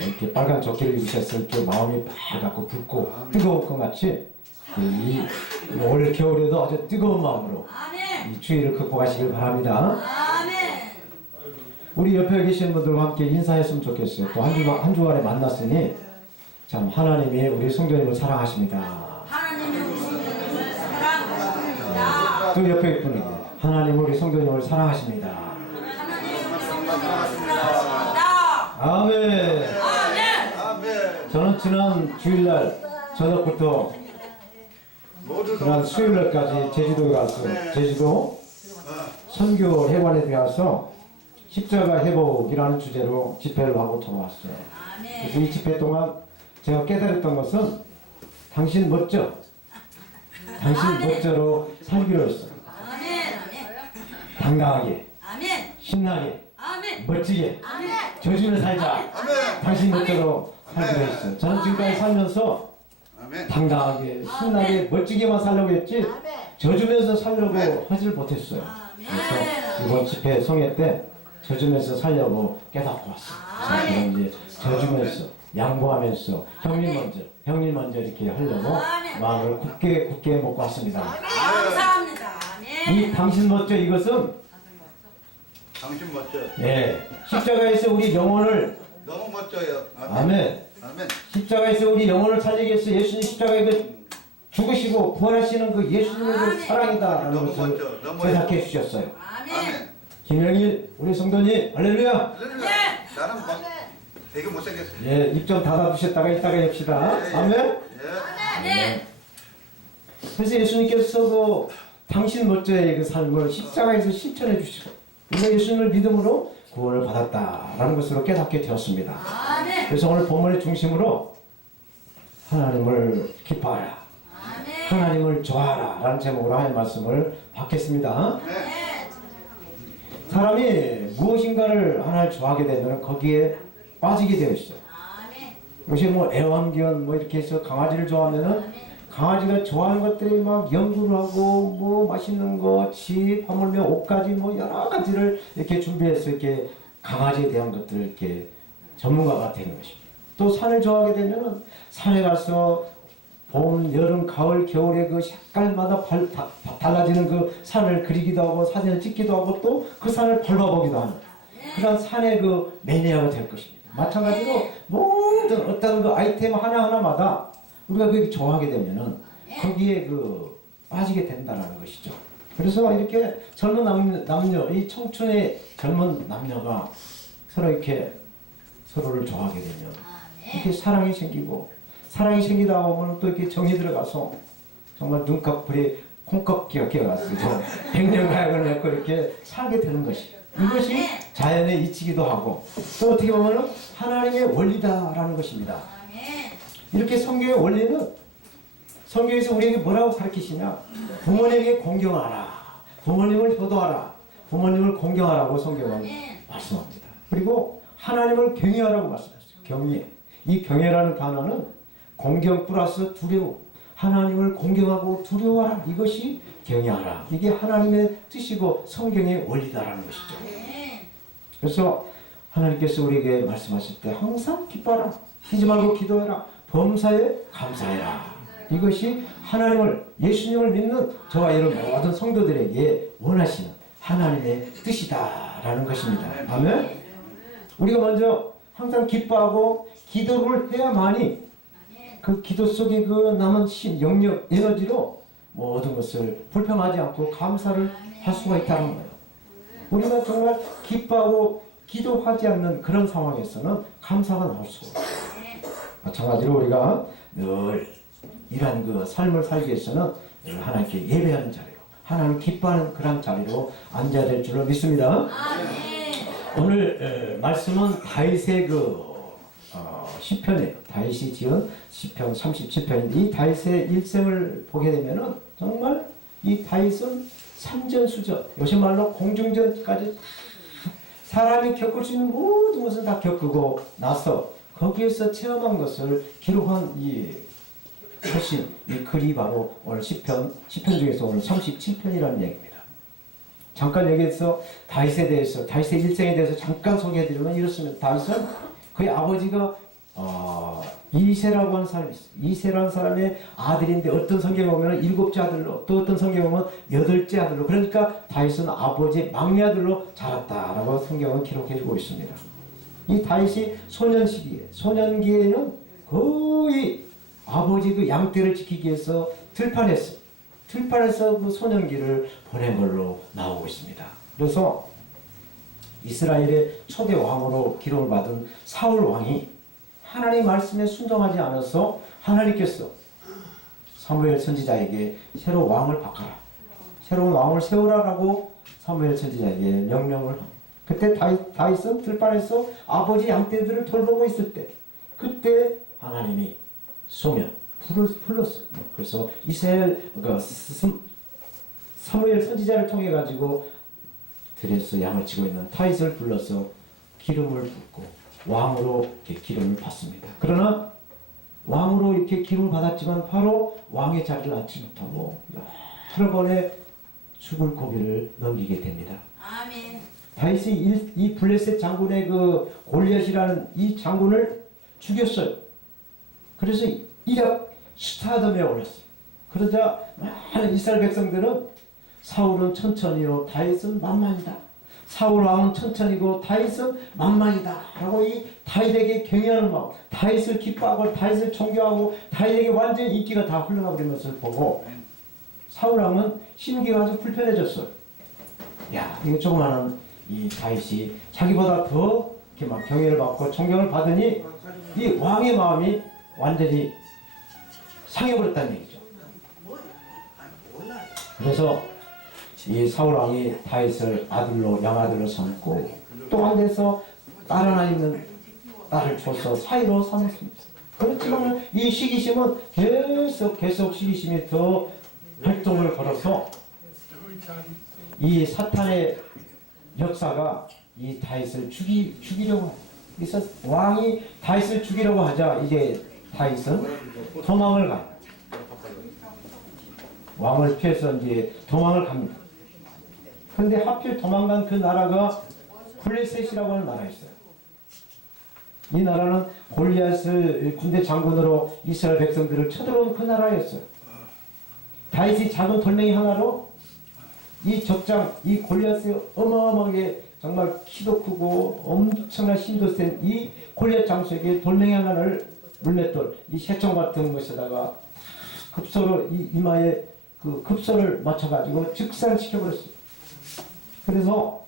이렇게 빨간 조끼를 입으셨을 때 마음이 빨갛고 붉고 뜨거울 것 같이 이 올 겨울에도 아주 뜨거운 마음으로 이 추위를 극복하시길 바랍니다. 우리 옆에 계신 분들과 함께 인사했으면 좋겠어요. 또 한 주간에 만났으니 참 하나님이 우리 성도님을 사랑하십니다. 하나님이 우리 성도님을 사랑하십니다. 또 옆에 분에게 하나님 우리 성도님을 사랑하십니다. 하나님이 우리 성도님을 사랑하십니다. 아멘. 아멘. 저는 지난 주일날 저녁부터 지난 수요일날까지 제주도에 가서 제주도 선교 회관에 들어가서 십자가 회복이라는 주제로 집회를 하고 돌아왔어요. 그래서 이 집회 동안 제가 깨달았던 것은 당신 멋져. 당신 멋져로 살기로 했어요. 당당하게, 신나게, 멋지게, 조심을 살자. 당신 멋져로 살기로 했어요. 저는 지금까지 살면서 당당하게, 신나게, 멋지게만 살려고 했지 져주면서 살려고 하지를 못했어요. 그래서 이번 집회 성회 때 져주면서 살려고 깨닫고 왔어요. 그래서 이제 져주면서 양보하면서 형님 먼저 이렇게 하려고 마음을 굳게 먹고 왔습니다. 감사합니다. 이 당신 멋져 이것은 당신 멋져. 예, 십자가에서 우리 영혼을 너무 멋져요. 아멘. 아멘. 십자가에서 우리 영혼을 살리기 위해서 예수님 십자가에 그 죽으시고 부활하시는 그 예수님의 그 사랑이다라는 너무 것을 멋져. 너무 생각해 주셨어요. 아멘. 김영일 우리 성도님 할렐루야. 할렐루야. 나는 막 되게 못생겼어. 예, 입 좀 닫아두셨다가 이따가 합시다. 예, 예. 아멘. 예. 네. 그래서 예수님께서 그 당신 멋져의 그 삶을 십자가에서 실천해 주시고 우리가 예수님을 믿음으로 구원을 받았다라는 것으로 깨닫게 되었습니다. 그래서 오늘 본문의 중심으로 하나님을 기뻐하라, 하나님을 좋아하라 라는 제목으로 하나님 말씀을 받겠습니다. 사람이 무엇인가를 하나를 좋아하게 되면 거기에 빠지게 되어 있어요. 요새 뭐 애완견 뭐 이렇게 해서 강아지를 좋아하면은 강아지가 좋아하는 것들이 막 연구를 하고 뭐 맛있는 거, 집, 하물며 옷까지 뭐 여러 가지를 이렇게 준비해서 이렇게 강아지에 대한 것들을 이렇게 전문가가 되는 것입니다. 또 산을 좋아하게 되면은 산에 가서 봄, 여름, 가을, 겨울에 그 색깔마다 달라지는 그 산을 그리기도 하고 사진을 찍기도 하고 또 그 산을 밟아보기도 하는 그런 산의 그 매니아가 될 것입니다. 마찬가지로 모든 어떤 그 아이템 하나하나마다 우리가 그게 좋아하게 되면은 거기에 그 빠지게 된다는 것이죠. 그래서 이렇게 젊은 남녀, 이 청춘의 젊은 남녀가 서로 이렇게 서로를 좋아하게 되면 이렇게 사랑이 생기고 사랑이 생기다 보면 또 이렇게 정이 들어가서 정말 눈꺼풀이 콩깍지가 끼어갔어요. 백년가약을 맺고 이렇게 살게 되는 것이 이것이 자연의 이치기도 하고 또 어떻게 보면 하나님의 원리다라는 것입니다. 이렇게 성경의 원리는 성경에서 우리에게 뭐라고 가르치시냐? 부모님에게 공경하라, 부모님을 효도하라, 부모님을 공경하라고 성경은 말씀합니다. 그리고 하나님을 경외하라고 말씀했어요. 경외. 이 경외라는 단어는 공경 플러스 두려움. 하나님을 공경하고 두려워하라. 이것이 경외하라. 이게 하나님의 뜻이고 성경의 원리다라는 것이죠. 그래서 하나님께서 우리에게 말씀하실 때 항상 기뻐하라. 쉬지 말고 기도해라. 범사에 감사해라. 이것이 하나님을 예수님을 믿는 저와 여러분 모든 성도들에게 원하시는 하나님의 뜻이다라는 것입니다. 아멘. 우리가 먼저 항상 기뻐하고 기도를 해야만이 그 기도 속에 그 남은 영역, 에너지로 모든 것을 불평하지 않고 감사를 할 수가 있다는 거예요. 우리가 정말 기뻐하고 기도하지 않는 그런 상황에서는 감사가 나올 수가 없어요. 마찬가지로 우리가 늘 이러한 그 삶을 살기 위해서는 늘 하나님께 예배하는 자리로 하나님 기뻐하는 그런 자리로 앉아야 될 줄로 믿습니다. 오늘 말씀은 다윗의 그 시편이에요. 다윗이 지은 시편 37편인데 이 다윗의 일생을 보게 되면은 정말 이 다윗은 산전수전, 요새 말로 공중전까지 사람이 겪을 수 있는 모든 것을 다 겪고 나서 거기에서 체험한 것을 기록한 이 서신, 이 글이 바로 오늘 시편 중에서 오늘 37편이라는 얘기입니다. 잠깐 여기에서 다윗에 대해서, 다윗의 일생에 대해서 잠깐 소개해드리면 이렇습니다. 다윗은 그의 아버지가 이세라고 하는 사람이 있어요. 이세라는 사람의 아들인데 어떤 성경에 보면 7째 아들로, 또 어떤 성경에 보면 8째 아들로, 그러니까 다윗은 아버지 막내 아들로 자랐다라고 성경은 기록해주고 있습니다. 이 다윗이 소년 시기에, 소년기에는 거의 아버지 그 양떼를 지키기 위해서 들판에서 그 소년기를 보낸 걸로 나오고 있습니다. 그래서 이스라엘의 초대 왕으로 기록을 받은 사울 왕이 하나님 말씀에 순종하지 않아서 하나님께서 사무엘 선지자에게 새로 왕을 바꿔라, 새로운 왕을 세우라라고 사무엘 선지자에게 명령을 합니다. 그때 다윗은 들판에서 아버지 양떼들을 돌보고 있을 때, 그때 하나님이 소면 불을 불렀어요. 그래서 사무엘 선지자를 통해 가지고 들에서 양을 치고 있는 다윗을 불러서 기름을 붓고 왕으로 이렇게 기름을 받습니다. 그러나 왕으로 이렇게 기름을 받았지만 바로 왕의 자리를 앉지 못하고 여러 번의 죽을 고비를 넘기게 됩니다. 아멘. 다윗이 이 블레셋 장군의 그 골리앗이라는 이 장군을 죽였어요. 그래서 이력 스타덤에 올랐어요. 그러자 많은 이스라엘 백성들은 사울은 천천히요, 다윗은 만만이다. 사울 왕은 천천히고 다윗은 만만이다 라고 이 다윗에게 경외하는 마음, 다윗을 기뻐하고 다윗을 존경하고 다윗에게 완전히 인기가 다 흘러가 버린 것을 보고 사울 왕은 심기가 아주 불편해졌어요. 야, 이거 조그마한 이 다윗이 자기보다 더 이렇게 막 경외를 받고 존경을 받으니 이 왕의 마음이 완전히 상해버렸다는 얘기죠. 그래서 이 사울 왕이 다윗을 아들로, 양아들로 삼고 또 한 데서 딸 하나 있는 딸을 줘서 사이로 삼았습니다. 그렇지만 이 시기심은 계속 시기심이 더 활동을 걸어서 이 사탄의 역사가 이 다윗을 죽이려고 합니다. 그래서 왕이 다윗을 죽이려고 하자 이제 다윗은 도망을 가요. 왕을 피해서 이제 도망을 갑니다. 그런데 하필 도망간 그 나라가 블레셋이라고 하는 나라였어요. 이 나라는 골리앗을 군대 장군으로 이스라엘 백성들을 쳐들어온 그 나라였어요. 다윗이 작은 돌멩이 하나로 이 적장, 이 골리앗을 어마어마하게 정말 키도 크고 엄청난 힘도 센 이 골리앗 장수에게 돌멩이 하나를 물맷돌, 이 새총 같은 것에다가 급소로 이 이마에 그 급소를 맞춰가지고 즉살시켜버렸어요. 그래서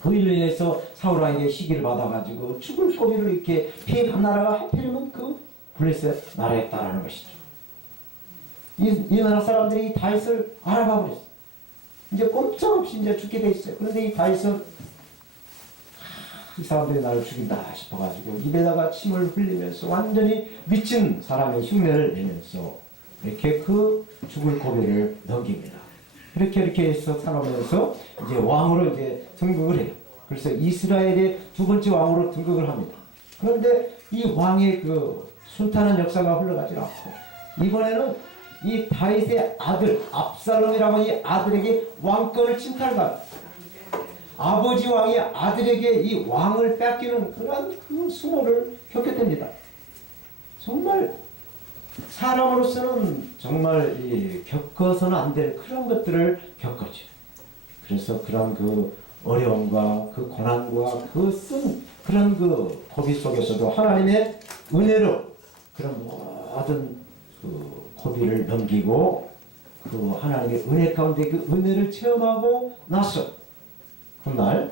그 일로 인해서 사울 왕에게 시기를 받아가지고 죽을 고비를 이렇게 피해간 나라가 하필이면 그 블레셋 나라였다라는 것이죠. 이 나라 사람들이 이 다윗을 알아봐 버렸어요. 이제 꼼짝없이 이제 죽게 돼 있어요. 그런데 이 다윗은 이 사람들이 나를 죽인다 싶어가지고 입에다가 침을 흘리면서 완전히 미친 사람의 흉내를 내면서 이렇게 그 죽을 고비를 넘깁니다. 이렇게 해서 살아오면서 이제 왕으로 이제 등극을 해요. 그래서 이스라엘의 두 번째 왕으로 등극을 합니다. 그런데 이 왕의 그 순탄한 역사가 흘러가지 않고 이번에는 이 다윗의 아들 압살롬이라고 하는 이 아들에게 왕권을 침탈받아 아버지 왕이 아들에게 이 왕을 뺏기는 그런 그 수모를 겪게 됩니다. 정말 사람으로서는 정말 겪어서는 안 될 그런 것들을 겪었죠. 그래서 그런 그 어려움과 그 고난과 그런 그 고비 속에서도 하나님의 은혜로 그런 모든 그 고비를 넘기고 그 하나님의 은혜 가운데 그 은혜를 체험하고 나서 훗날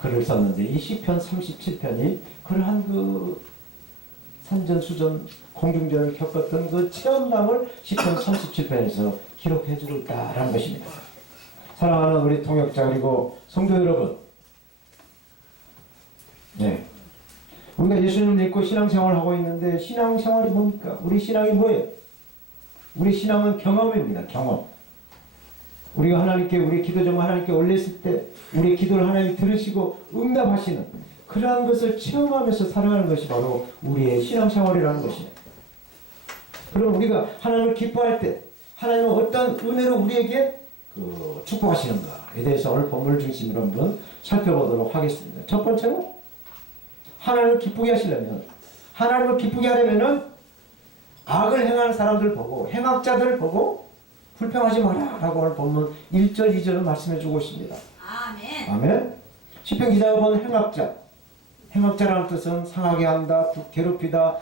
글을 썼는데 이 시편 37편이 그러한 그 산전수전 공중전을 겪었던 그 체험담을 시편 37편에서 기록해주고 있다라는 것입니다. 사랑하는 우리 통역자 그리고 성도 여러분, 네, 우리가 예수님을 믿고 신앙생활을 하고 있는데 신앙생활이 뭡니까? 우리 신앙이 뭐예요? 우리 신앙은 경험입니다. 경험. 우리가 하나님께 우리 기도 좀 하나님께 올렸을 때 우리 기도를 하나님이 들으시고 응답하시는 그러한 것을 체험하면서 살아가는 것이 바로 우리의 신앙생활이라는 것입니다. 그럼 우리가 하나님을 기뻐할 때 하나님은 어떤 은혜로 우리에게 그 축복하시는가에 대해서 오늘 본문을 중심으로 한번 살펴보도록 하겠습니다. 첫 번째로 하나님을 기쁘게 하시려면 하나님을 기쁘게 하려면은 악을 행하는 사람들 보고 행악자들 보고 불평하지 마라 라고 오늘 본문 1절 2절을 말씀해 주고 있습니다. 아멘. 아멘. 시편 기자가 본 행악자, 행악자라는 뜻은 상하게 한다, 괴롭히다,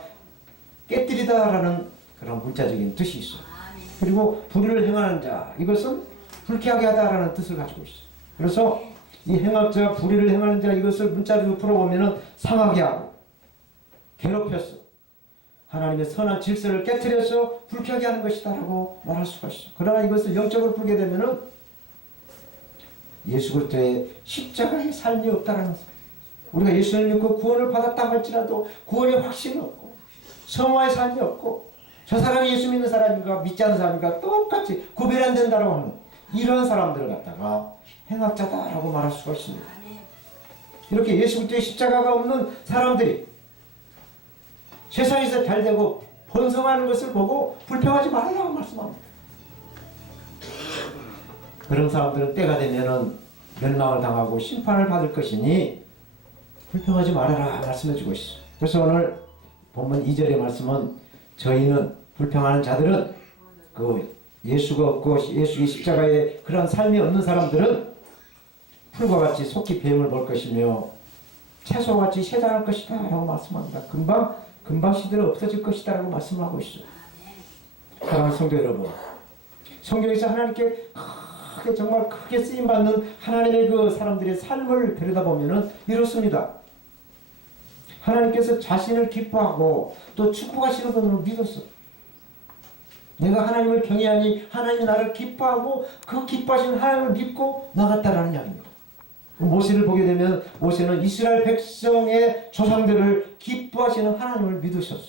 깨뜨리다 라는 그런 문자적인 뜻이 있어요. 아멘. 그리고 불의를 행하는 자, 이것은 불쾌하게 하다라는 뜻을 가지고 있어요. 그래서 이 행악자, 불의를 행하는 자, 이것을 문자적으로 풀어보면은 상하게 하고 괴롭혔어, 하나님의 선한 질서를 깨뜨려서 불쾌하게 하는 것이다 라고 말할 수가 있어. 그러나 이것을 영적으로 풀게 되면은 예수 그리스도의 십자가의 삶이 없다라는 거예요. 우리가 예수를 믿고 구원을 받았다 할지라도 구원의 확신이 없고 성화의 삶이 없고 저 사람이 예수 믿는 사람인가 믿지 않는 사람인가 똑같이 구별 안 된다라고 하는 이런 사람들을 갖다가 행악자다라고 말할 수가 있습니다. 이렇게 예수 그리스도의 십자가가 없는 사람들이 세상에서 잘되고 번성하는 것을 보고 불평하지 말라고 말씀합니다. 그런 사람들은 때가 되면은 멸망을 당하고 심판을 받을 것이니 불평하지 말아라 말씀해주고 있어요. 그래서 오늘 본문 2절의 말씀은 저희는 불평하는 자들은 그 예수가 없고 예수의 십자가에 그런 삶이 없는 사람들은 풀과 같이 속히 뱀을 볼 것이며 채소와 같이 쇠장할 것이다 라고 말씀합니다. 금방 시들어 없어질 것이다 라고 말씀하고 있어요. 사랑하는 성도 여러분, 성경에서 하나님께 크게 정말 크게 쓰임받는 하나님의 그 사람들의 삶을 들여다보면 이렇습니다. 하나님께서 자신을 기뻐하고 또 축복하시는 분으로 믿었어. 내가 하나님을 경외하니 하나님이 나를 기뻐하고 그 기뻐하시는 하나님을 믿고 나갔다라는 이야기입니다. 모세를 보게 되면 모세는 이스라엘 백성의 조상들을 기뻐하시는 하나님을 믿으셨어.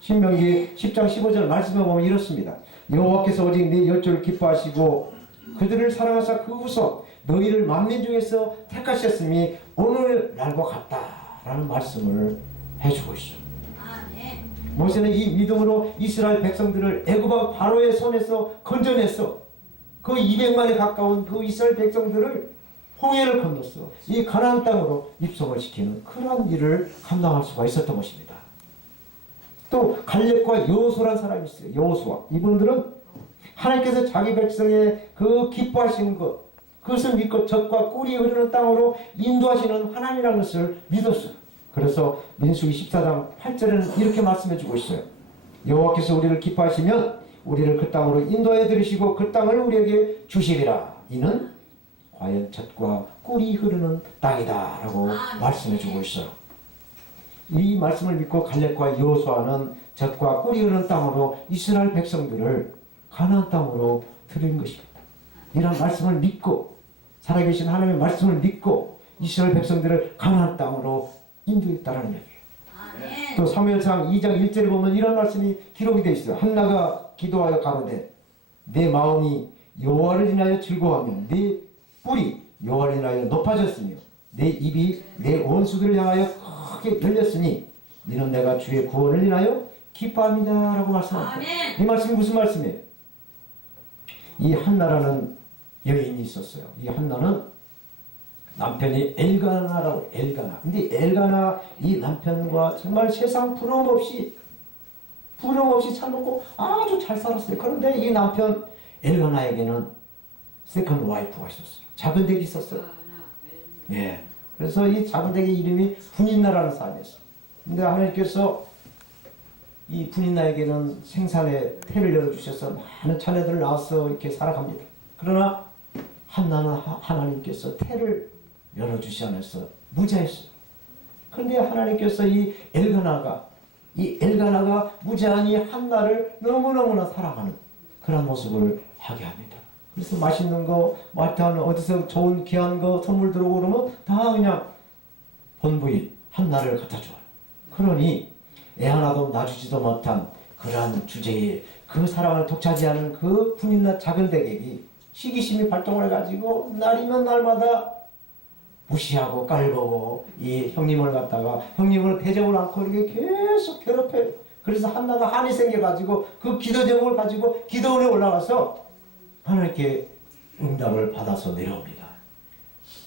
신명기 10장 15절 말씀에 보면 이렇습니다. 여호와께서 오직 네 열조를 기뻐하시고 그들을 사랑하사 그 후서 너희를 만민 중에서 택하셨음이 오늘 날과 같다라는 말씀을 해주고 있어요. 아멘. 모세는 이 믿음으로 이스라엘 백성들을 애굽 바로의 손에서 건져냈어. 그 200만에 가까운 그 이스라엘 백성들을 홍해를 건넜어. 이 가나안 땅으로 입성을 시키는 그런 일을 감당할 수가 있었던 것입니다. 또 갈렙과 여호수라는 사람이 있어요. 여호수아. 이분들은 하나님께서 자기 백성의 그 기뻐하시는 것, 그것을 믿고 젖과 꿀이 흐르는 땅으로 인도하시는 하나님이라는 것을 믿었어요. 그래서 민수기 14장 8절에는 이렇게 말씀해 주고 있어요. 여호와께서 우리를 기뻐하시면 우리를 그 땅으로 인도해 들이시고 그 땅을 우리에게 주시리라. 이는 과연 젖과 꿀이 흐르는 땅이다 라고 말씀해 주고 있어요. 이 말씀을 믿고 갈렙과 여호수아는 젖과 꿀이 흐르는 땅으로 이스라엘 백성들을 가나안 땅으로 들인 것입니다. 이런 말씀을 믿고 살아계신 하나님의 말씀을 믿고 이스라엘 백성들을 가나안 땅으로 인도했다라는 얘기예요. 또 사무엘상 2장 1절에 보면 이런 말씀이 기록이 되어 있어요. 한나가 기도하여 가로되 내 마음이 여호와를 인하여 즐거워하며 내 뿔이 여호와를 인하여 높아졌으며 내 입이 내 원수들을 향하여 크게 열렸으니 이는 내가 주의 구원을 인하여 기뻐합니다 라고 말씀합니다. 이 말씀이 무슨 말씀이에요? 이 한나라는 여인이 있었어요. 이 한나는 남편이 엘가나라고 엘가나. 근데 엘가나 이 남편과 정말 세상 부러움 없이 잘 먹고 아주 잘 살았어요. 그런데 이 남편 엘가나에게는 세컨 와이프가 있었어요. 작은 댁이 있었어요. 예. 그래서 이 작은 댁의 이름이 분인나라는 사람이었어요. 근데 하나님께서 이 분인나에게는 생산의 태를 열어주셔서 많은 자녀들을 낳아서 이렇게 살아갑니다. 그러나 한나는 하나님께서 태를 열어주시 않아서 무자했어요. 그런데 하나님께서 이 엘가나가 무자하니 한나를 너무너무나 사랑하는 그런 모습을 하게 합니다. 그래서 맛있는 거, 마트하는 어디서 좋은 귀한 거 선물 들어오고 그러면 다 그냥 본부인 한나를 갖다 줘요. 그러니 애 하나도 놔주지도 못한 그러한 주제에 그 사랑을 독차지하는 그 분인나 작은 댁이 시기심이 발동을 해가지고 날이면 날마다 무시하고 깔보고 이 형님을 갖다가 형님을 대접을 않고 이렇게 계속 괴롭혀요. 그래서 한나가 한이 생겨가지고 그 기도 제목을 가지고 기도원에 올라가서 하나님께 응답을 받아서 내려옵니다.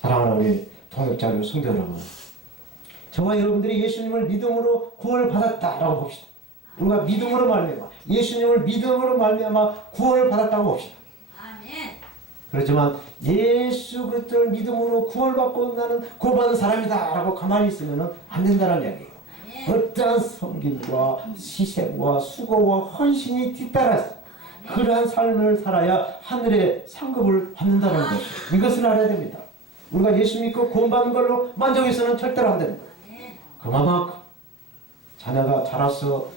사랑하는 우리 통역자료 성도 여러분, 저와 여러분들이 예수님을 믿음으로 구원을 받았다라고 봅시다. 우리가 믿음으로 말미암아 예수님을 믿음으로 말미암아 구원을 받았다고 봅시다. 아멘. 그렇지만 예수 그리스도를 믿음으로 구원받고 나는 구원받은 사람이다라고 가만히 있으면 안 된다는 이야기예요. 어떠한 섬김과 희생과 수고와 헌신이 뒤따라서 그러한 삶을 살아야 하늘의 상급을 받는다는 것이에요. 이것을 알아야 됩니다. 우리가 예수 믿고 구원받는 걸로 만족해서는 절대로 안 됩니다. 그만큼 자녀가 자라서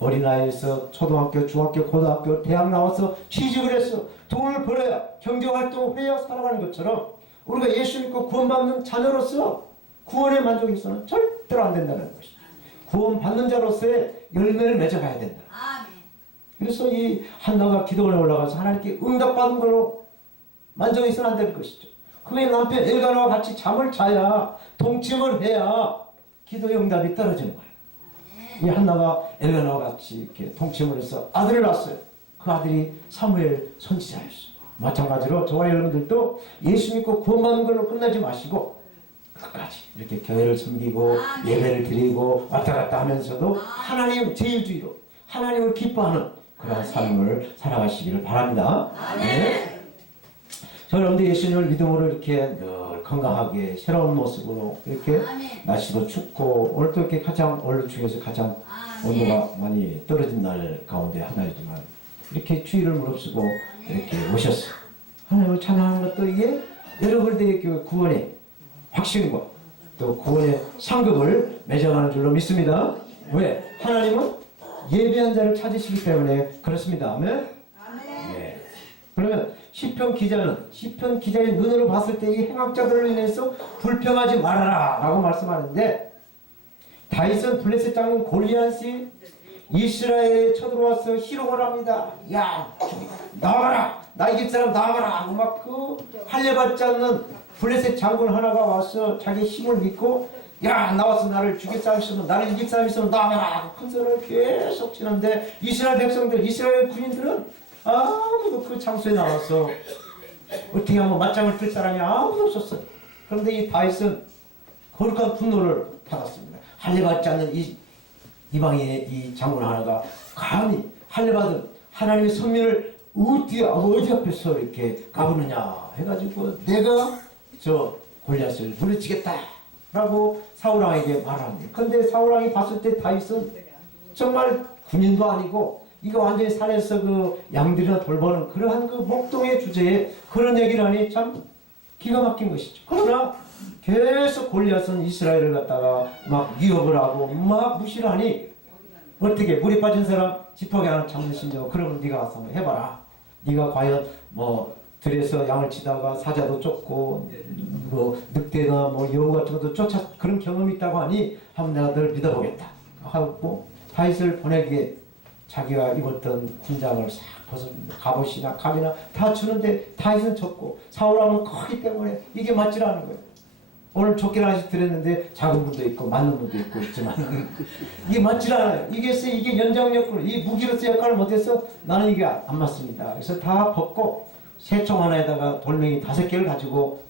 어린아이에서 초등학교, 중학교, 고등학교, 대학 나와서 취직을 해서 돈을 벌어야 경제활동을 해야 살아가는 것처럼 우리가 예수 믿고 구원받는 자녀로서 구원의 만족에서는 절대로 안 된다는 것이죠. 구원받는 자로서의 열매를 맺어가야 된다. 아멘. 그래서 이 한나가 기도원에 올라가서 하나님께 응답받은 걸로 만족해서는 안 될 것이죠. 그의 남편 엘가나와 같이 잠을 자야 동침을 해야 기도의 응답이 떨어지는 거예요. 이 한나가 엘가나와 같이 이렇게 동침을 해서 아들을 낳았어요. 그 아들이 사무엘 선지자였어요. 마찬가지로 저와 여러분들도 예수 믿고 구원받는 걸로 끝나지 마시고 끝까지 이렇게 교회를 섬기고 예배를 드리고 왔다 갔다 하면서도 하나님 제일주의로 하나님을 기뻐하는 그런 삶을 살아가시기를 바랍니다. 네. 저 여러분들 예수님을 믿음으로 이렇게 늘 건강하게 새로운 모습으로 이렇게 날씨도 춥고 오늘 또 이렇게 가장 올 중에서 가장 온도가 많이 떨어진 날 가운데 하나이지만 이렇게 주의를 무릅쓰고 이렇게 오셨어요. 하나님을 찬양하는 것도 이게 여러분들의 그 구원의 확신과 또 구원의 상급을 맺어가는 줄로 믿습니다. 왜? 하나님은 예배한 자를 찾으시기 때문에 그렇습니다. 아멘? 네. 그러면 시편 기자의 눈으로 봤을 때 이 행악자들로 인해서 불평하지 말아라 라고 말씀하는데 다윗은 블레셋 장군 골리앗이 이스라엘에 쳐들어와서 희롱을 합니다. 야 나와라 나 이길 사람 나와라 하고 막 그 할례받지 않는 블레셋 장군 하나가 와서 자기 힘을 믿고 야 나와서 나를 죽일 사람 있으면 나를 이길 사람 있으면 나와라 하고 큰 소리를 계속 치는데 이스라엘 백성들 이스라엘 군인들은 아무도 그 장소에 나와서 어떻게 하면 맞짱을 뜰 사람이 아무도 없었어요. 그런데 이 다윗은 거룩한 분노를 받았습니다. 할례받지 않는 이방인의 이 장군 하나가 감히 할례받은 하나님의 선민을 어디 앞에서 이렇게 가보느냐 해가지고 내가 저 골리앗을 물리치겠다 라고 사울왕에게 말합니다. 그런데 사울왕이 봤을 때 다윗은 정말 군인도 아니고 이거 완전히 산에서 그 양들이나 돌보는 그러한 그 목동의 주제에 그런 얘기를 하니 참 기가 막힌 것이죠. 그러나 계속 골리앗은 이스라엘을 갖다가 막 위협을 하고 막 무시를 하니 어떻게 물에 빠진 사람 지퍼게 하나 잡으신다고 그러면 네가 와서 한번 해봐라. 네가 과연 뭐 들에서 양을 치다가 사자도 쫓고 뭐 늑대나 뭐 여우 같은 것도 쫓아 그런 경험이 있다고 하니 한번 내가 널 믿어보겠다 하고 다윗을 보내기에 자기가 입었던 군장을 싹 벗어 갑옷이나 칼이나 다 주는데 다윗은 졌고 사울왕은 크기 때문에 이게 맞질 않은 거예요. 오늘 조끼를 하나씩 드렸는데 작은 분도 있고 맞는 분도 있고 있지만 이게 맞질 않아요. 이게 연장력으로 이 무기로서 역할을 못해서 나는 이게 안 맞습니다. 그래서 다 벗고 새총 하나에다가 돌멩이 5개를 가지고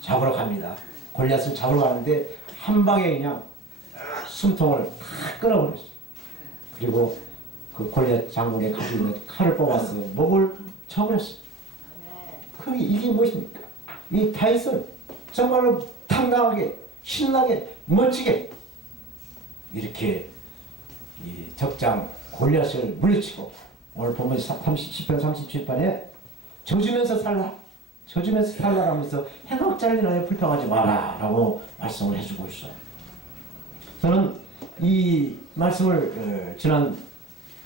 잡으러 갑니다. 골리앗을 잡으러 가는데 한 방에 그냥 숨통을 다 끊어버렸어요. 그리고 그 골리앗 장군이 가지고 있는 칼을 뽑아서 목을 쳐버렸어요. 그게 이게 무엇입니까? 이 다윗은 정말로 당당하게 신나게 멋지게 이렇게 이 적장 골리앗을 물리치고 오늘 보면 10편 37편에 져주면서 살라 하면서 행악자를 인하여 불평하지 마라 라고 말씀을 해주고 있어요. 저는 이 말씀을 지난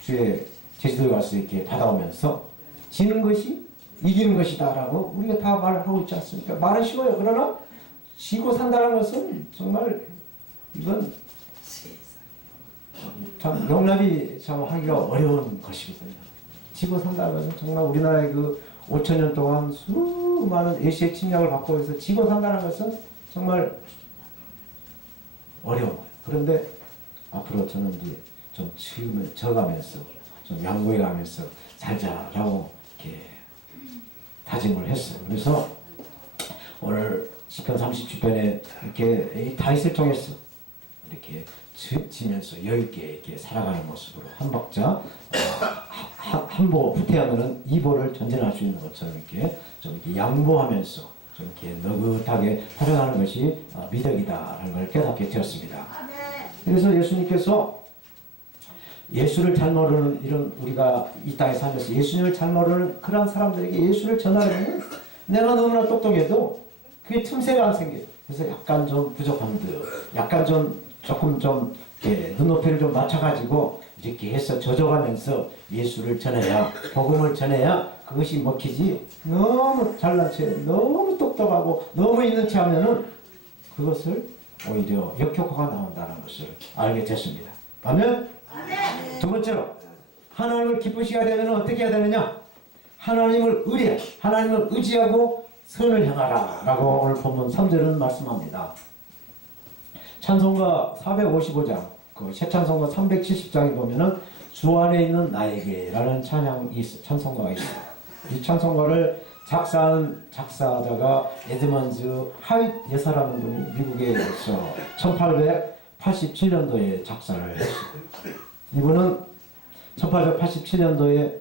주에 제주도에 가서 이렇게 받아오면서 지는 것이 이기는 것이다 라고 우리가 다 말하고 있지 않습니까? 말은 쉬워요. 그러나 지고 산다는 것은 정말 이건 참 용납이 참 하기가 어려운 것이거든요. 지고 산다는 것은 정말 우리나라의 그 5,000년 동안 수많은 애시의 침략을 받고 해서 지고 산다는 것은 정말 어려운 거예요. 그런데 앞으로 저는 이제 좀 지금을 져가면서 좀 양보해가면서 살자라고 이렇게 다짐을 했어요. 그래서 오늘 시편 37편에 이렇게 다윗을 통해서 이렇게 지면서 여유있게 이렇게 살아가는 모습으로 한 박자 한 보 후퇴하면은 2보를 전진할 수 있는 것처럼 이렇게 좀 이렇게 양보하면서 좀 이렇게 느긋하게 살아가는 것이 미덕이다라는 걸 깨닫게 되었습니다. 그래서 예수님께서 예수를 잘 모르는 이런 우리가 이 땅에 살면서 예수님을 잘 모르는 그런 사람들에게 예수를 전하려면 내가 너무나 똑똑해도 그게 틈새가 안 생겨요. 그래서 약간 좀 부족한 듯, 약간 조금 좀 눈높이를 좀 맞춰가지고 이렇게 해서 젖어가면서 예수를 전해야, 복음을 전해야 그것이 먹히지. 너무 잘난 체, 너무 똑똑하고 너무 있는 체 하면은 그것을 오히려 역효과가 나온다는 것을 알게 됐습니다. 아멘? 두 번째로 하나님을 기쁘시게 하려면 어떻게 해야 되느냐? 하나님을 의지하고 선을 행하라 라고 오늘 본문 3절은 말씀합니다. 찬송가 455장 그 새 찬송가 370장에 보면은 주 안에 있는 나에게 라는 찬송가가 있어요. 이 찬송가를 작사한 작사자가 에드먼즈 하윗 여사라는 분이 미국에서 1887년도에 작사를 했어요. 이분은 1887년도에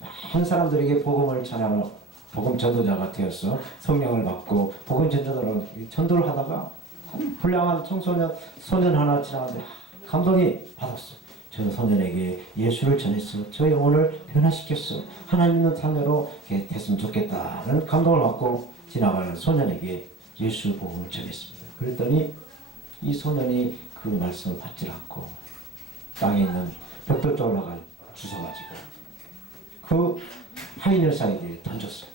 한 사람들에게 복음을 전하러 복음 전도자가 되어서 성령을 받고 복음 전도를 하다가 불량한 소년 하나 지나가는데 감동이 받았어. 저 소년에게 예수를 전했어. 저 영혼을 변화시켰어. 하나님 있는 자녀로 됐으면 좋겠다는 감동을 받고 지나가는 소년에게 예수 복음을 전했습니다. 그랬더니 이 소년이 그 말씀을 받지 않고 땅에 있는 벽돌 쪽으로 나가 주워가지고 그 하인 여사에게 던졌어요.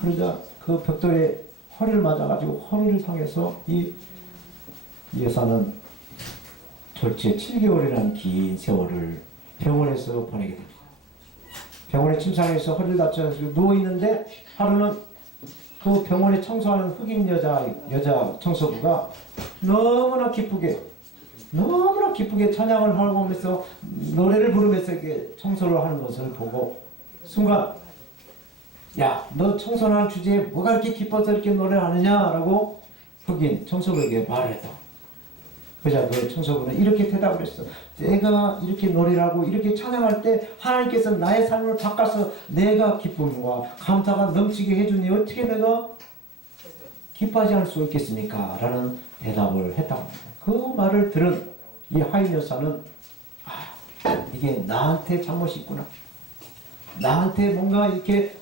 그러자 그 벽돌에 허리를 맞아가지고 허리를 상해서 이 여사는 졸지에 7개월이라는 긴 세월을 병원에서 보내게 됩니다. 병원에 침상에서 허리를 다쳐가지고 누워있는데 하루는 그 병원에 청소하는 흑인 여자 청소부가 너무나 기쁘게 찬양을 하면서 노래를 부르면서 이렇게 청소를 하는 것을 보고 순간 야, 너 청소하는 주제에 뭐가 이렇게 기뻐서 이렇게 노래를 하느냐라고 흑인 청소부에게 말을 했다. 그자 그 청소부는 이렇게 대답을 했어. 내가 이렇게 노래를 하고 이렇게 찬양할 때 하나님께서 나의 삶을 바꿔서 내가 기쁨과 감사가 넘치게 해주니 어떻게 내가 기뻐하지 않을 수 있겠습니까? 라는 대답을 했다고 합니다. 그 말을 들은 이 하인 여사는 이게 나한테 잘못이 있구나. 나한테 뭔가 이렇게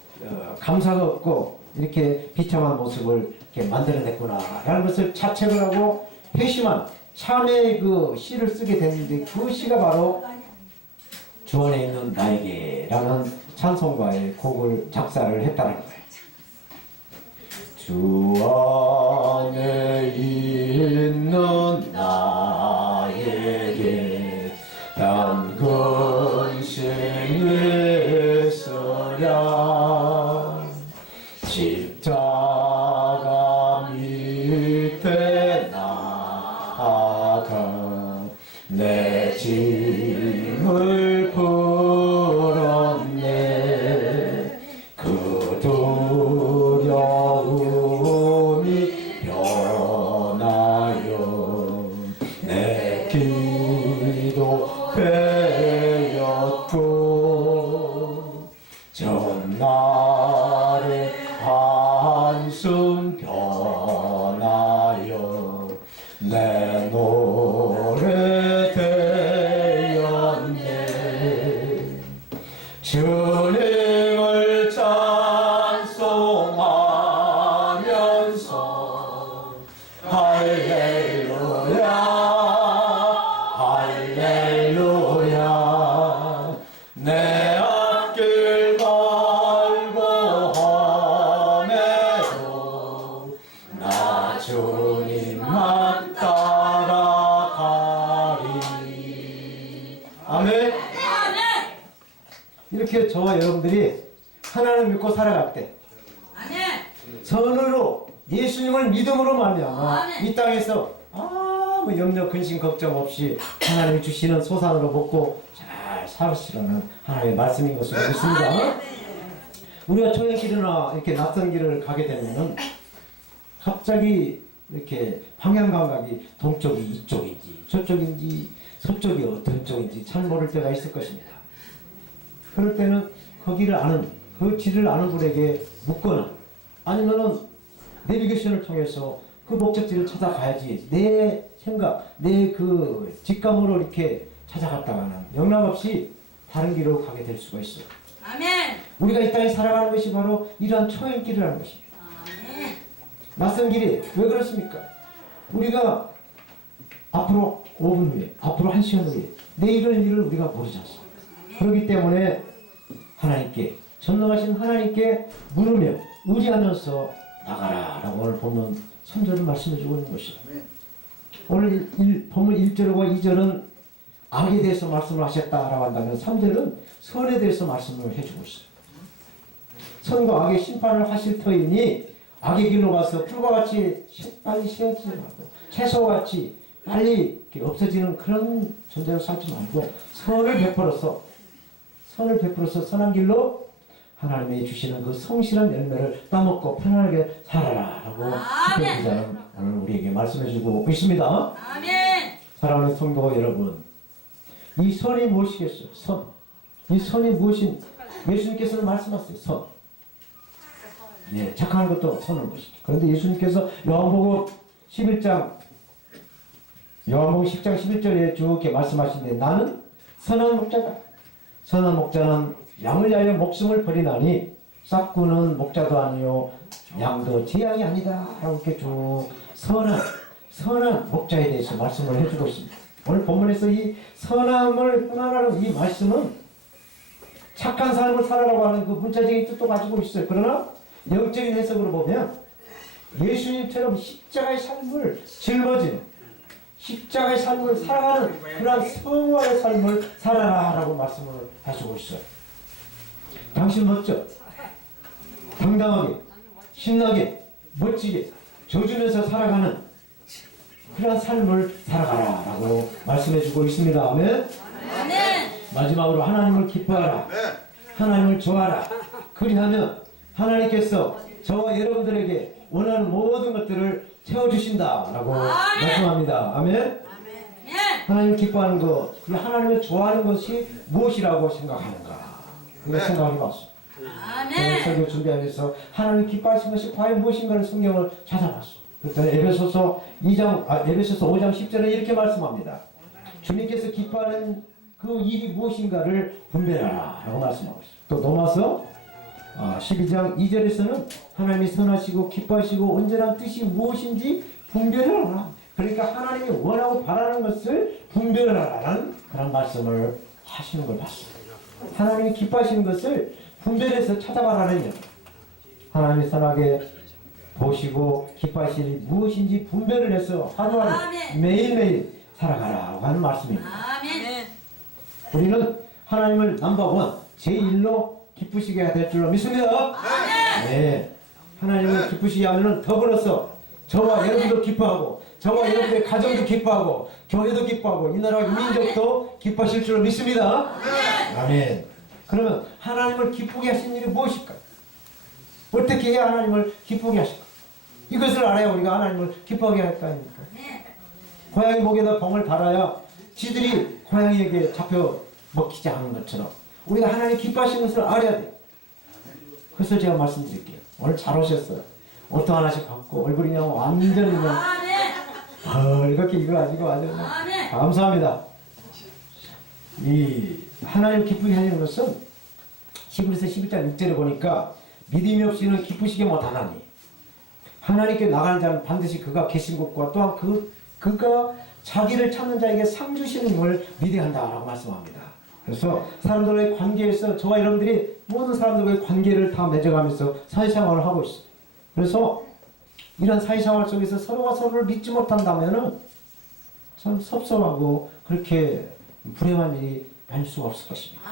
감사가 없고 이렇게 비참한 모습을 이렇게 만들어냈구나 라는 것을 자책을 하고 회심한 참회의 그 시를 쓰게 됐는데 그 시가 바로 주 안에 있는 나에게 라는 찬송가의 곡을 작사를 했다는 거예요. 주 안에 있는 나에게 난 근심이 쓰랴 십자가 밑에 나아가 내 짐을 풀었네 그 두려움이 변하여 내 기도 배였고 전날의 한숨 변하여 내 노래 되었네 주님을 찬송하면서 할렐루야 할렐루야 내 앞길 멀고 험해도 나 주님만 따라가리. 아멘. 이렇게 저와 여러분들이 하나님을 믿고 살아갈 때 선으로 예수님을 믿음으로 말미암아 이 땅에서 아무 염려 근심 걱정 없이 하나님이 주시는 소산으로 먹고 잘 살으시라는 하나님의 말씀인 것을 믿습니다. 우리가 초행길이나 이렇게 낯선 길을 가게 되면은 갑자기 이렇게 방향 감각이 동쪽이 이쪽인지 저쪽인지 서쪽이 어떤 쪽인지 잘 모를 때가 있을 것입니다. 그럴 때는 거기를 아는 그 지를 아는 분에게 묻거나 아니면은 내비게이션을 통해서 그 목적지를 찾아가야지 내 생각, 내 그 직감으로 이렇게 찾아갔다가는 영락없이 다른 길로 가게 될 수가 있어요. 아멘. 우리가 이 땅에 살아가는 것이 바로 이러한 초행길이라는 것입니다. 아멘. 낯선 길이 왜 그렇습니까? 우리가 앞으로 5분 후에, 앞으로 1시간 후에 내일은 일을 우리가 모르지 않습니까? 그렇기 때문에 하나님께, 전능하신 하나님께 물으며 의지하면서 나가라 라고 오늘 보면 3절을 말씀해주고 있는 것이죠. 오늘 본문 1절과 2절은 악에 대해서 말씀을 하셨다라고 한다면 3절은 선에 대해서 말씀을 해주고 있어요. 선과 악의 심판을 하실 터이니 악의 길로 가서 풀과 같이 빨리 시너지지 말고 채소와 같이 빨리 이렇게 없어지는 그런 존재로 삼지 말고 선을 베풀어서 선한 길로 하나님이 주시는 그 성실한 열매를 따먹고 편안하게 살아라 라고 시편 기자는 오늘 우리에게 말씀해주고 있습니다. 아멘. 사랑하는 성도 여러분, 이 선이 무엇이겠어요? 선. 이 선이 무엇인? 예수님께서는 말씀하셨어요. 선. 예, 착한 것도 선한 것이죠. 그런데 예수님께서 요한복음 10장 11절에 쭉 이렇게 말씀하시는데 나는 선한 목자다. 선한 목자는 양을 위하여 목숨을 버리나니 싹구는 목자도 아니요 양도 제 양이 아니다 라고 이렇게 쭉 선한 목자에 대해서 말씀을 해주고 있습니다. 오늘 본문에서 이 선함을 표현하는 이 말씀은 착한 삶을 살아라고 하는 그 문자적인 뜻도 가지고 있어요. 그러나 영적인 해석으로 보면 예수님처럼 십자가의 삶을 짊어지는 십자가의 삶을 살아가는 그러한 성화의 삶을 살아라 라고 말씀을 하시고 있어요. 당신 멋져 당당하게 신나게 멋지게 져주면서 살아가는 그러한 삶을 살아가라 라고 말씀해주고 있습니다. 아멘. 아멘. 마지막으로 하나님을 기뻐하라. 하나님을 좋아하라. 그리하면 하나님께서 저와 여러분들에게 원하는 모든 것들을 채워주신다 라고 말씀합니다. 아멘. 하나님을 기뻐하는 것, 그리고 하나님을 좋아하는 것이 무엇이라고 생각하는가? 그거 생각해봤어. 아멘. 설교 준비하면서 하나님 기뻐하시는 것이 과연 무엇인가를 성경을 찾아봤어. 그랬더니 에베소서 5장 10절에 이렇게 말씀합니다. 주님께서 기뻐하는 그 일이 무엇인가를 분별하라 라고 말씀하고 있어요. 또 넘어서 12장 2절에서는 하나님이 선하시고 기뻐하시고 온전한 뜻이 무엇인지 분별하라. 그러니까 하나님이 원하고 바라는 것을 분별하라는 그런 말씀을 하시는 걸 봤습니다. 하나님이 기뻐하시는 것을 분별해서 찾아봐라는 요 하나님이 선하게 보시고 기뻐하실 일이 무엇인지 분별을 해서 하루하루 매일매일 살아가라고 하는 말씀입니다. 아멘. 우리는 하나님을 넘버원 제1로 기쁘시게 될 줄로 믿습니다. 네. 하나님을 기쁘시게 하면 더불어서 저와 여러분도 기뻐하고 저와 여러분의 가정도 기뻐하고 교회도 기뻐하고 이 나라 민족도 기뻐하실 줄로 믿습니다. 아멘. 그러면 하나님을 기쁘게 하신 일이 무엇일까? 어떻게 해야 하나님을 기쁘게 하실까? 이것을 알아야 우리가 하나님을 기뻐하게 할 거 아닙니까? 고양이 목에다 봉을 달아야 지들이 고양이에게 잡혀 먹히지 않은 것처럼 우리가 하나님 기뻐하시는 것을 알아야 돼요. 그래서 제가 말씀드릴게요. 오늘 잘 오셨어요. 옷도 하나씩 받고 얼굴이 그냥 완전히 그냥 이렇게 이거 가지고 아주 감사합니다. 이 하나님 기쁘게 하시는 것은 히브리서 11장 6절에 보니까 믿음이 없이는 기쁘시게 못하나니 하나님께 나가는 자는 반드시 그가 계신 곳과 또한 그가 자기를 찾는 자에게 상 주시는 걸 믿어야 한다라고 말씀합니다. 그래서 사람들과의 관계에서 저와 여러분들이 모든 사람들과의 관계를 다 맺어가면서 사회생활을 하고 있어요. 그래서 이런 사회생활 속에서 서로가 서로를 믿지 못한다면은 참 섭섭하고 그렇게 불행한 일이 많을 수가 없을 것입니다.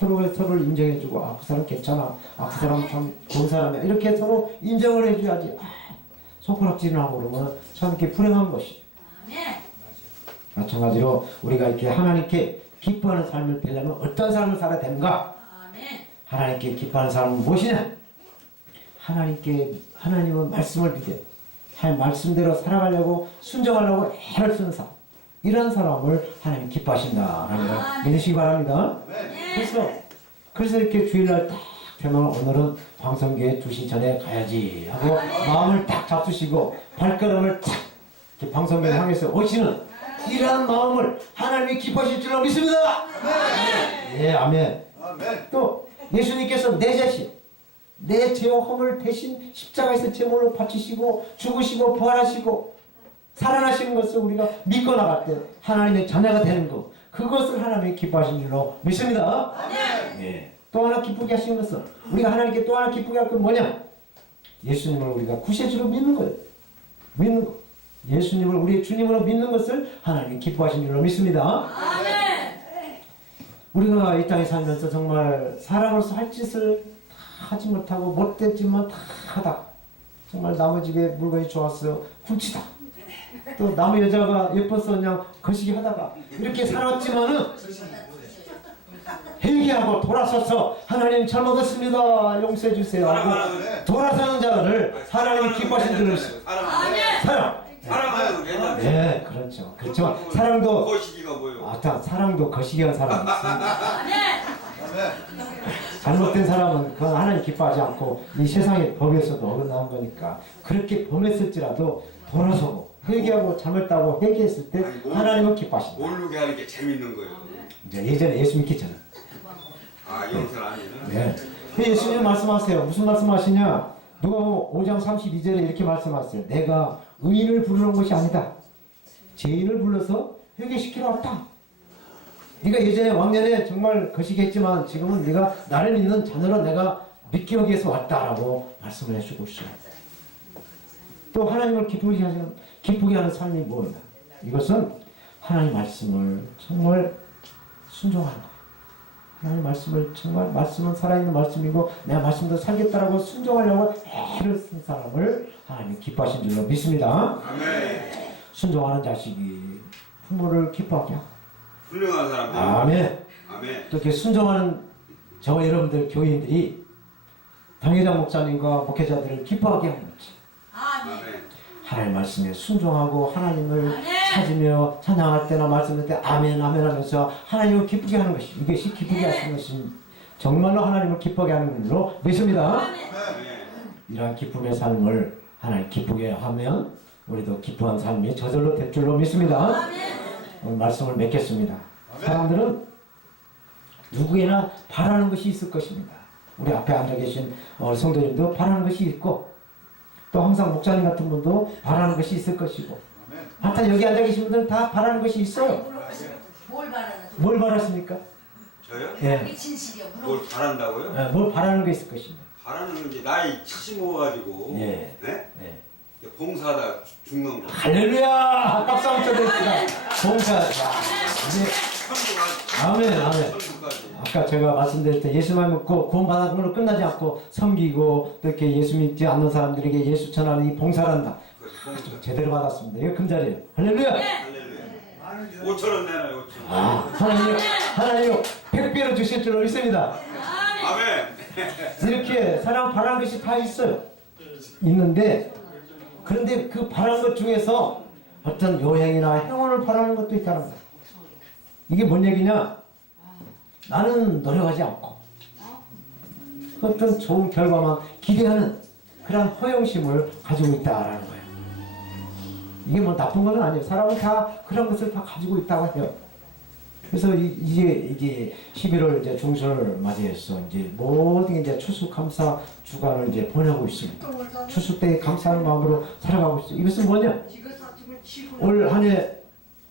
서로가 서로를 인정해주고 그 사람 괜찮아, 그 사람 참 좋은 사람이야 이렇게 서로 인정을 해줘야지 손가락질을 하고 그러면 참 이렇게 불행한 것이죠. 마찬가지로 우리가 이렇게 하나님께 기뻐하는 삶을 되려면 어떤 삶을 살아야 되는가? 하나님께 기뻐하는 삶은 무엇이냐? 하나님은 말씀을 믿어요. 하나님 말씀대로 살아가려고 순종하려고 애를 쓰는 사람, 이런 사람을 하나님 기뻐하신다라는 걸 믿으시기 바랍니다. 그래서 이렇게 주일날 딱 되면 오늘은 방송교회 2시 전에 가야지 하고 마음을 딱 잡수시고 발걸음을 탁 이렇게 방송교회 향해서 오시는 이러한 마음을 하나님이 기뻐하실 줄로 믿습니다. 예, 아멘. 또 예수님께서 내 자신, 내 죄와 허물 대신 십자가에서 제물로 바치시고 죽으시고 부활하시고 살아나시는 것을 우리가 믿고 나갈 때 하나님의 자녀가 되는 것, 그것을 하나님이 기뻐하신 줄로 믿습니다. 예. 또 하나 기쁘게 하시는 것은, 우리가 하나님께 또 하나 기쁘게 할 건 뭐냐? 예수님을 우리가 구세주로 믿는 거예요. 믿는 거. 예수님을 우리의 주님으로 믿는 것을 하나님이 기뻐하신 줄로 믿습니다. 우리가 이 땅에 살면서 정말 사람으로서 할 짓을 다 하지 못하고 못됐지만 다 하다, 정말 남의 집에 물건이 좋았어요, 훔치다, 또 남의 여자가 예뻐서 그냥 거시기 하다가 이렇게 살았지만은 회개하고 돌아서서 하나님 잘못했습니다, 용서해 주세요 하고 돌아서는 자를 하나님이 기뻐하신 줄을 사랑하여도 괜찮네. 네, 그렇죠. 그렇지만 사랑도 거시기가 뭐요? 사랑도 거시기한 사람이 있습니다. 잘못된 사람은 그건 하나님 기뻐하지 않고 이 세상의 법에서도 어긋나는 거니까, 그렇게 범했을지라도 돌아서고 회개하고 잘못다고 회개했을 때 하나님은 기뻐하신다. 모르게 하는 게 재밌는 거예요. 이제 예전에 예수 믿겠잖아. 아, 영상 아니에요? 네. 예수님 말씀하세요. 무슨 말씀하시냐? 누가복음 5장 32절에 이렇게 말씀하세요. 내가 의인을 부르는 것이 아니다, 죄인을 불러서 회개시키러 왔다. 네가 예전에 왕년에 정말 거시기했지만 지금은 네가 나를 믿는 자녀로 내가 믿기 위해서 왔다라고 말씀을 해주고 있어요. 또 하나님을 기쁘게 하는 삶이 뭐냐? 이것은 하나님 말씀을 정말 순종하는 거예요. 하나님 말씀을 정말, 말씀은 살아있는 말씀이고 내가 말씀도 살겠다라고 순종하려고 애를 쓴 사람을 하나님이 기뻐하신 줄로 믿습니다. 아멘. 순종하는 자식이 부모를 기뻐하게 하고, 훌륭한 사람들. 아멘. 아멘. 또 이렇게 순종하는 저와 여러분들 교인들이 당회장 목사님과 목회자들을 기뻐하게 하는 거지. 아멘. 하나님 말씀에 순종하고 하나님을 찾으며 찬양할 때나 말씀할 때 아멘 아멘 하면서 하나님을 기쁘게 하는 것이, 이것이 기쁘게 하시는 것이 정말로 하나님을 기쁘게 하는 걸로 믿습니다. 아멘. 이러한 기쁨의 삶을 하나님 기쁘게 하면 우리도 기뻐한 삶이 저절로 될 줄로 믿습니다. 오늘 말씀을 맺겠습니다. 사람들은 누구에나 바라는 것이 있을 것입니다. 우리 앞에 앉아 계신 성도님도 바라는 것이 있고, 또 항상 목사님 같은 분도 바라는 것이 있을 것이고, 하여튼 여기 앉아 계신 분들은 다 바라는 것이 있어요. 뭘 바랐습니까? 저요? 예. 뭘 바란다고요? 예, 뭘 바라는 게 있을 것입니다. 바라는 건 이제 나이 70 먹어가지고 예. 네? 예. 봉사하다 죽는 거. 할렐루야! 박수 한번 쳐드립니다. 봉사. 이제 아멘, 아멘. 천국까지. 아까 제가 말씀드릴 때 예수만 믿고 구원받은 걸로 끝나지 않고 섬기고 또 이렇게 예수 믿지 않는 사람들에게 예수 전하는 이 봉사란다. 그래서 봉사. 제대로 받았습니다. 이거 금자리예요. 할렐루야! 할렐루야. 5,000원 내놔요. 5,000원. 아, 하나님 100배로 주실 줄로 믿습니다. 아멘. 이렇게 사람 바라는 것이 다 있어요. 있는데, 그런데 그 바라는 것 중에서 어떤 요행이나 행운을 바라는 것도 있다는 거예요. 이게 뭔 얘기냐? 나는 노력하지 않고 어떤 좋은 결과만 기대하는 그런 허영심을 가지고 있다라는 거예요. 이게 뭐 나쁜 건 아니에요. 사람은 다 그런 것을 다 가지고 있다고 해요. 그래서 이제 11월 이제 중순을 맞이해서 이제 모든 이제 추수감사 주간을 이제 보내고 있습니다. 추수 때 감사하는 마음으로 살아가고 있어요. 이것은 뭐냐? 올 한 해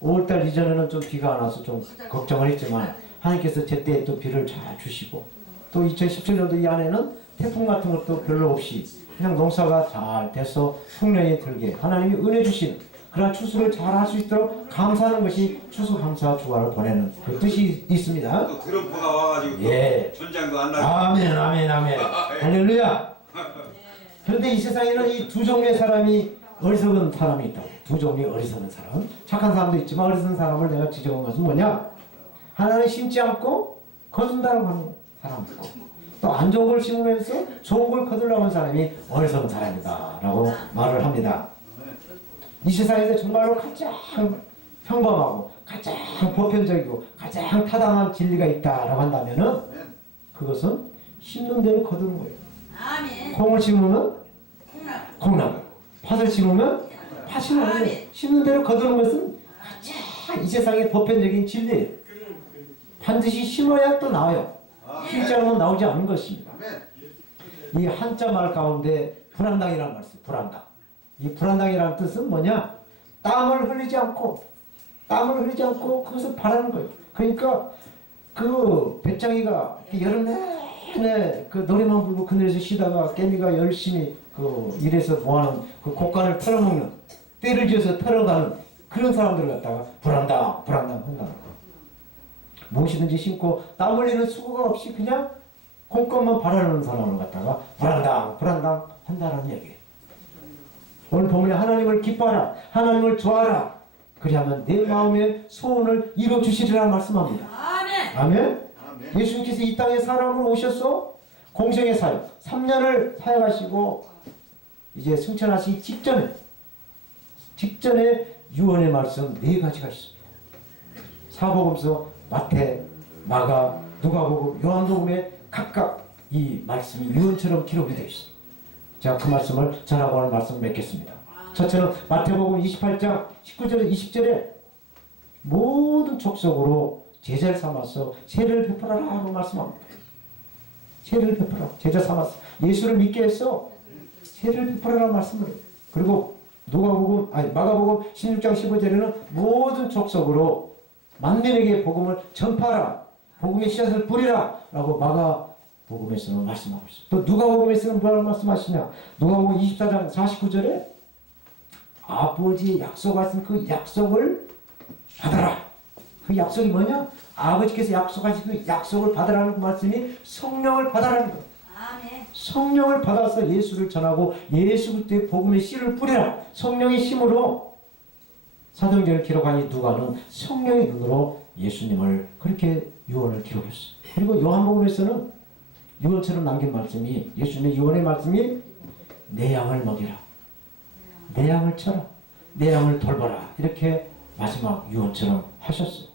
5월달 이전에는 좀 비가 안 와서 좀 걱정을 했지만 하나님께서 제때 또 비를 잘 주시고, 또 2017년도 이 안에는 태풍 같은 것도 별로 없이 그냥 농사가 잘 돼서 풍년이 들게 하나님이 은혜 주신 그러한 추수를 잘 할 수 있도록 감사하는 것이 추수감사 주간을 보내는 그 뜻이 있습니다. 또 트럼프가 와가지고 예. 또 전장도 안 나고. 아멘, 아멘, 아멘. 할렐루야. 그런데 이 세상에는 이 두 종류의 사람이, 어리석은 사람이 있다. 두 종류의 어리석은 사람. 착한 사람도 있지만 어리석은 사람을 내가 지적한 것은 뭐냐? 하나는 심지 않고 거둔다고 하는 사람 있고, 또 안 좋은 걸 심으면서 좋은 걸 거두려고 하는 사람이 어리석은 사람이다 라고 말을 합니다. 이 세상에서 정말로 가장 평범하고 가장 보편적이고 가장 타당한 진리가 있다라고 한다면은 아멘. 그것은 심는 대로 거두는 거예요. 아멘. 콩을 심으면 콩나물. 콩나물, 팥을 심으면 팥이 나는 거예요. 심는 대로 거두는 것은 가장 이 세상의 보편적인 진리예요. 반드시 심어야 또 나와요. 심지 않으면 나오지 않는 것입니다. 아멘. 이 한자 말 가운데 불안당이라는 말씀, 불안당. 이 불안당이라는 뜻은 뭐냐? 땀을 흘리지 않고 그것을 바라는 거예요. 그러니까 그 배짱이가 여름 내내 그 노래만 부르고 그늘에서 쉬다가 깨미가 열심히 그 일해서 모아놓은 그 곡간을 털어먹는, 때를 지어서 털어가는 그런 사람들을 갖다가 불안당 한다는 거예요. 무엇이든지 심고 땀 흘리는 수고가 없이 그냥 콩것만 바라는 사람을 갖다가 불안당 한다는 얘기예요. 오늘 보면 하나님을 기뻐하라, 하나님을 좋아하라. 그리하면 내 마음의 소원을 이루어주시리라 말씀합니다. 아멘. 아멘. 아멘. 예수님께서 이 땅에 사람으로 오셔서 공생의 사역 3년을 사역하시고 이제 승천하시기 직전에 유언의 말씀 4가지가 있습니다. 사복음서, 마태, 마가, 누가복음, 요한복음에 각각 이 말씀이 유언처럼 기록이 되어 있습니다. 제가 그 말씀을 전하고 하는 말씀을 맺겠습니다. 첫째는 마태복음 28장 19절 20절에 모든 족속으로 제자를 삼아서 세례를 베풀어라 하고 말씀합니다. 세례를 베풀어라. 제자 삼아서 예수를 믿게 해서 세례를 베풀어라 말씀을 해요. 그리고 마가복음 16장 15절에는 모든 족속으로 만민에게 복음을 전파하라. 복음의 씨앗을 뿌리라. 라고 마가복음에서는 말씀하고 있어요. 또 누가복음에서는 뭐라고 말씀하시냐. 누가복음 24장 49절에 아버지의 약속하신 그 약속을 받아라. 그 약속이 뭐냐? 아버지께서 약속하신 그 약속을 받으라는 그 말씀이 성령을 받아라는 거예요. 아멘. 성령을 받아서 예수를 전하고 예수 그리스도의 복음의 씨를 뿌리라. 성령의 힘으로 사도행전을 기록한 이 누가는 성령의 눈으로 예수님을 그렇게 유언을 기록했어요. 그리고 요한복음에서는 유언처럼 남긴 말씀이 예수님의 유언의 말씀이 내 양을 먹이라. 내 양을 쳐라. 내 양을 돌봐라. 이렇게 마지막 유언처럼 하셨어요.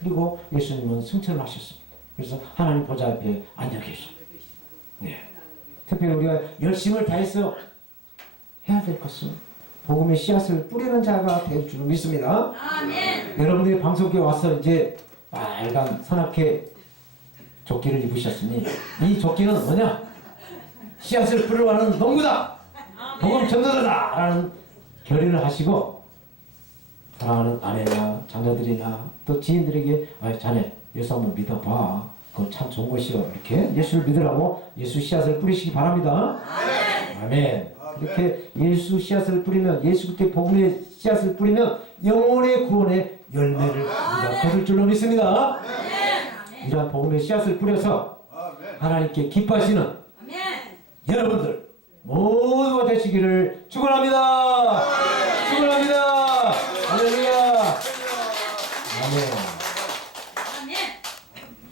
그리고 예수님은 승천을 하셨습니다. 그래서 하나님 보좌 앞에 앉아 계셔요. 네. 특별히 우리가 열심을 다해서 해야 될 것은 복음의 씨앗을 뿌리는 자가 될 줄 믿습니다. 아멘. 여러분들이 방송국에 와서 이제 빨간 선악회 조끼를 입으셨으니 이 조끼는 뭐냐? 씨앗을 뿌리러 가는 농부다! 복음 전도자다! 라는 결의를 하시고 사랑하는 아내나 자녀들이나 또 지인들에게 자네 예수 한번 믿어봐. 그거 참 좋은 것이요. 이렇게 예수를 믿으라고 예수 씨앗을 뿌리시기 바랍니다. 아멘. 이렇게 예수 씨앗을 뿌리면 예수 그때 복음의 씨앗을 뿌리면 영혼의 구원의 열매를 우리가 거둘 줄로 믿습니다. 이러한 복음의 씨앗을 뿌려서 하나님께 기뻐하시는 아멘. 여러분들 모두가 되시기를 축원합니다.